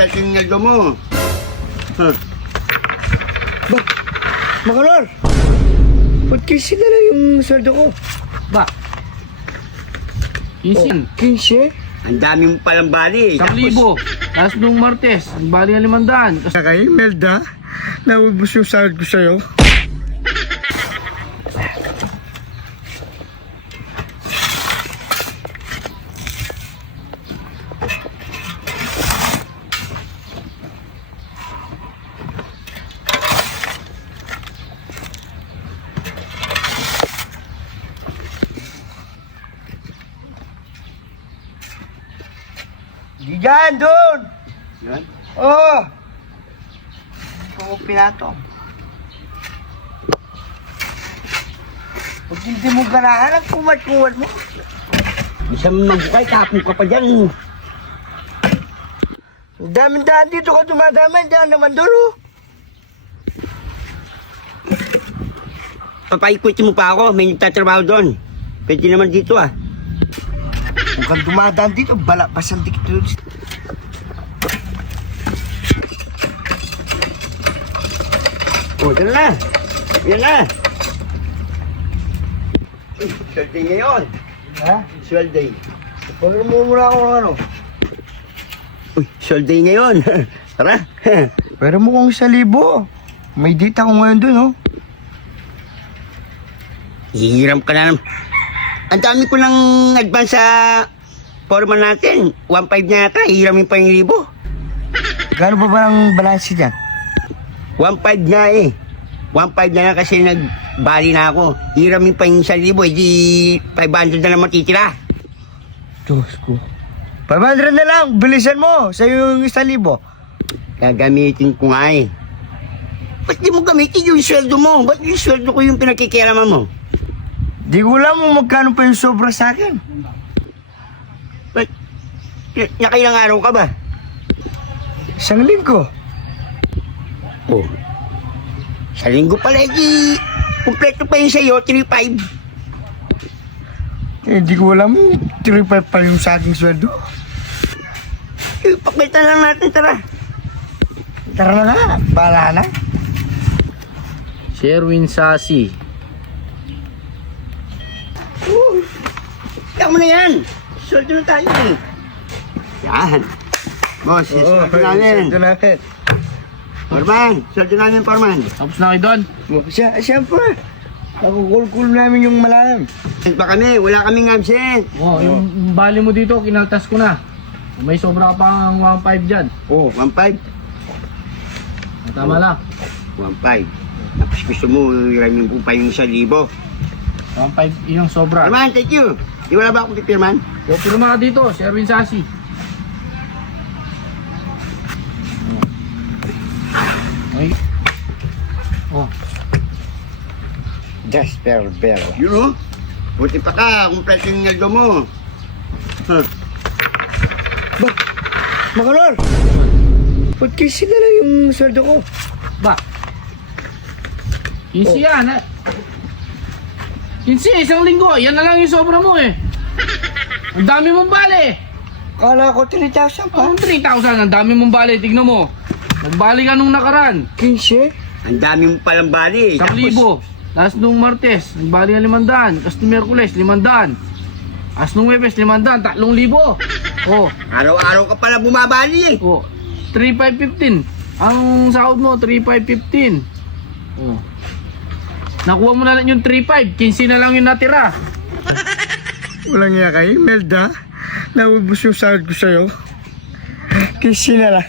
Yung naldo mo. Huh. Ba, Makalor! Ba't 15 na lang yung sweldo ko? Ba? 15. 15? Ang dami mo palang bali. 1,000. Tapos nung Martes, ang bali na 500. Kaya Imelda, naubos yung sahod ko sa'yo. Di dyan, doon! Yan. Oo! Kung pinato. Pag hindi mo ganahan, ang kumat-kumat mo. Bisa mo magbukay, tapong ka pa dyan. Ang daming-daan dito ka dumadami, dyan naman dulo. Papaikutin mo pa ako, may nagtatrabaho doon. Pwede naman dito ah. Kung kang dumadaan dito, balapasan dikit doon. O, dyan na. Yan na. Swelday ngayon. Ha? Swelday. Pagod mo muna ako ng ano. Uy, swelday ngayon. Tara. Pero mo kung 1,000. May date ako ngayon doon, oh. Hihiram ka na naman. Ang dami ko ng advance sa foreman natin. 1.5 na yata, hihiramin pa yung 1,000. Gano'n ba ang balanse dyan? 1.5 nga eh. 1.5 na lang kasi nagbali na ako. Hiramin pa yung 1,000, di 500 na naman titira. Diyos ko. 500 na lang, bilisan mo. Sa'yo yung 1,000. Gagamitin ko nga eh. Ba't di mo gamitin yung sweldo mo? Ba't yung sweldo ko yung pinagkikiraman mo? Di ko alam kung magkano pa yung sobra sa akin. Ba't nakailang araw ka ba? 1 linggo. Oh. Sa linggo pala, di kumpleto pa yung sa'yo, 3.5. Eh, di ko alam kung 3.5 pa yung sa aking sweldo. Pakita lang natin, tara. Tara na nga, bahala na. Sherwin Sasi. Ikaw mo na yan. Sweldo na tayo eh. Yan. Boss, sweldo namin. sweldo namin. Forman, sweldo namin, Forman. Tapos na kayo doon. Siyempre, nakukul-kul namin yung malalim. Absent pa kami, wala kaming absent. Yung bali mo dito, kinaltas ko na. May sobra ka pang 1,500 dyan. Oh, 1.5. Tama lang. 1.5. Tapos gusto mo, hiramin po pa yung 1,000. 1,500 yung sobra. Forman, thank you. Di wala ba akong pipirman? O, pirma ka dito, Sherwin Sasi. Okay. Oh, Jasper Bell. Yun o. Buti pa ka, kumpleto yung naldo mo. Huh. Ba, Makalor! Ba't 15 na lang yung sweldo ko? ba? 15 yan, eh. 15, 1 linggo. Yan na lang yung sobra mo eh. Ang dami mong bali. Kala ko 3,000 pa. Ang 3,000, ang dami mong bali. Tignan mo. Nagbali ka nung nakaraan. 15? Ang dami mo palang bali. 1,000. Tapos nung Martes, nagbali na 500. Tapos nung Miyerkules, 500. Tapos nung Webes, 500. 3,000. Oh, Araw-araw ka pala bumabali eh. oh. 3,515. Ang sahod mo, 3,515. Oh. Nakuha mo na lang yung 3,500. 15 na lang yung natira. Walang iya kayo, Imelda. Naubos yung sahod ko sa'yo. 15 na lang.